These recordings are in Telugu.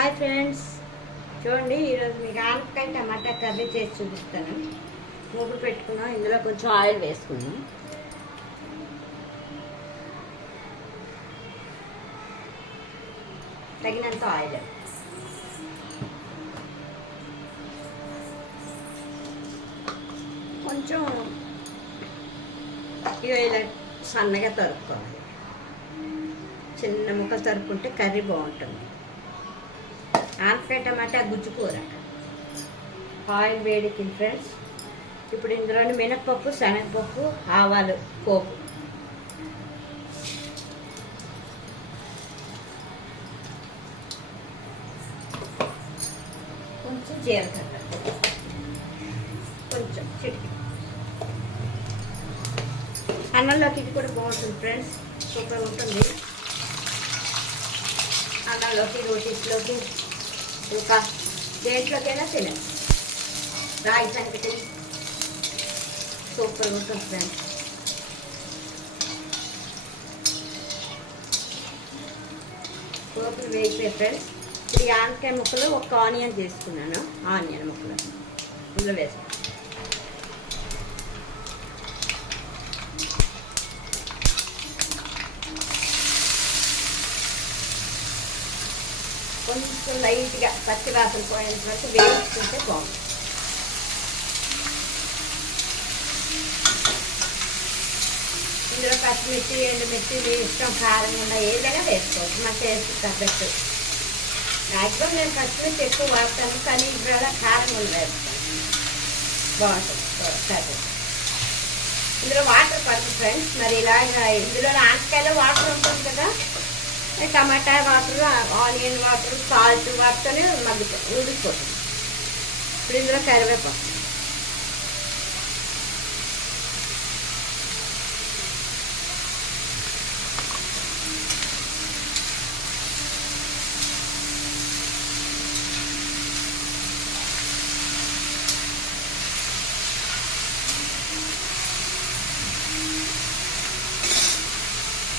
హాయ్ ఫ్రెండ్స్, చూడండి ఈరోజు మీకు ఆనపకాయ టమాటా కర్రీ చేసి చూపిస్తాను. మూగుడు పెట్టుకున్నాం, ఇందులో కొంచెం ఆయిల్ వేసుకున్నాం. తగినంత ఆయిల్, కొంచెం ఇలా సన్నగా తరుక్కోవాలి. చిన్న ముక్కలు తరుక్కుంటే కర్రీ బాగుంటుంది. ఆనపకాయ టమాటా గుజ్జు కూర. ఆయిల్ వేడికింది ఫ్రెండ్స్. ఇప్పుడు ఇందులోని మినప్పప్పు, శనగపప్పు, ఆవాలు పోపు, కొంచెం జీలకర్ర, కొంచెం చిటికి. అన్నంలోకి ఇది కూడా బాగుంటుంది ఫ్రెండ్స్, సూపర్ ఉంటుంది. అన్నంలోకి, రోటీస్లోకి, ఇంకా దేంట్లోకైనా తినండి. రాగి సంకటి సూపర్ ఉంటుంది ఫ్రెండ్స్. పోపులు వేయిపోయి ఫ్రెండ్స్. ఇప్పుడు ఈ ఆనకాయ ముక్కలు ఒక ఆనియన్ తీసుకున్నాను. ఆనియన్ ముక్కలు ఇందులో వేస్తాను. కొంచెం లైట్గా పచ్చి వాసన పోయేంత వరకు వేయించుకుంటే బాగుంటుంది. ఇందులో పచ్చిమిర్చి, ఎండుమిర్చి మీ ఇష్టం, కారం ఉన్న ఏదైనా వేసుకోవచ్చు, మా టేస్ట్ తగ్గట్టు. మ్యాక్సిమం నేను పచ్చిమిర్చి ఎక్కువ వాడతాను, కానీ ఇవాళ కారం కూడా వేస్తాను, బాగుంటుంది కర్రీ. ఇందులో వాటర్ పడుతుంది ఫ్రెండ్స్. మరి ఇలాగ ఇందులో ఆనపకాయలో వాటర్ ఉంటుంది కదా, టమాటా వాటర్, ఆనియన్ వాటర్, సాల్ట్ వాటర్తోనే ఉడికిపోతుంది. ఇప్పుడు ఇందులో కరివేపాకు,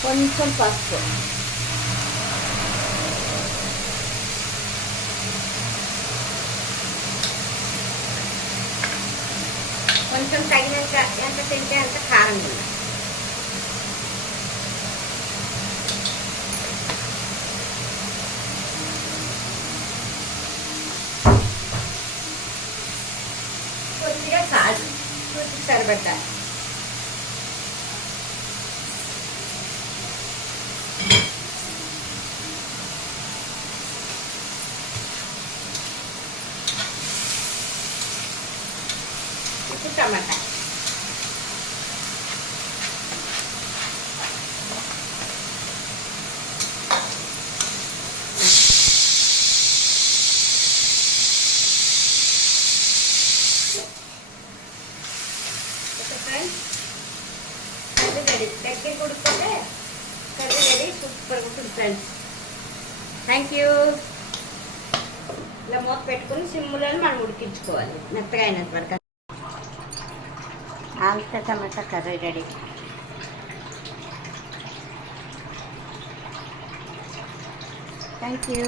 కొంచెం పసుపు, కొంచెం తగినంత, ఎంత తింటే అంత కారం ఉంది. కొద్దిగా సాల్ట్ రుచికి సరిపడ్డా. టమాటా, కర్రీ రెడీ. దగ్గర కొడుకుంటే కర్రీ రెడీ, సూపర్ ఉంటుంది ఫ్రెండ్స్. Thank you. ఇలా మూత పెట్టుకుని సిమ్లోనే మనం ఉడికించుకోవాలి మెత్తగా అయినంత వరకు. ఆనపకాయ టమాటా కర్రీ రెడీ. Thank you.